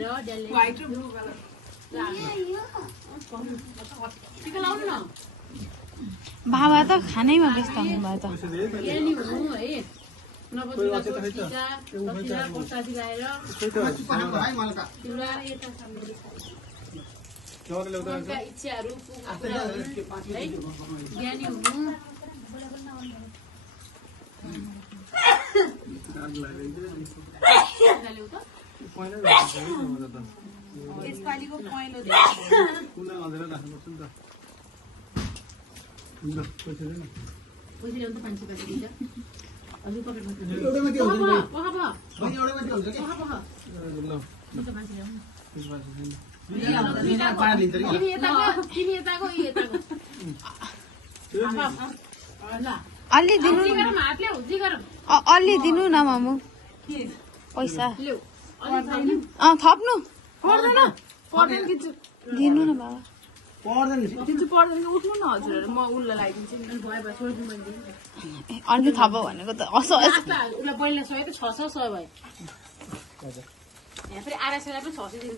लगाएर व्हाइट र blue colour टिका लाउनु न बाबा त खानैमा व्यस्त हुनुभयो त यहाँ नि हुनु है नबदुलाको टिका दक्षिणा प्रसादी लगाएर तिउरा यता सामने मनका इच्छाहरू पुरा हुन् है ज्ञानी हुनु यसपालिको पहिलो पैसा त मान्छे पछि दिन्छ हजुर पकेटमा एउटैमा के हुन्छ नि पख पख भाइ एउटैमा के हुन्छ के पख पख ल मान्छे ल्याउनु पानी लिन्छ नि तिमी यताको यी यताको ल अलि दिनु जिगरमा हात ल्याऊ जिगर अलि दिनु न मामु पैसा ल्याऊ थप्नु पर्दैन पर्दैन किच्छु दिनु न बाबा पर्दैन नि किच्छु पर्दैन कि उठ्नु न हजुरहरू म उसलाई लगाइदिन्छु नि भयो भयो छोडिदिउँ मैले अलि थप भनेको त असो उसलाई बहिनीलाई सय त 600 भयो यहाँ फेरि आरासेलाई पनि 600 दिनु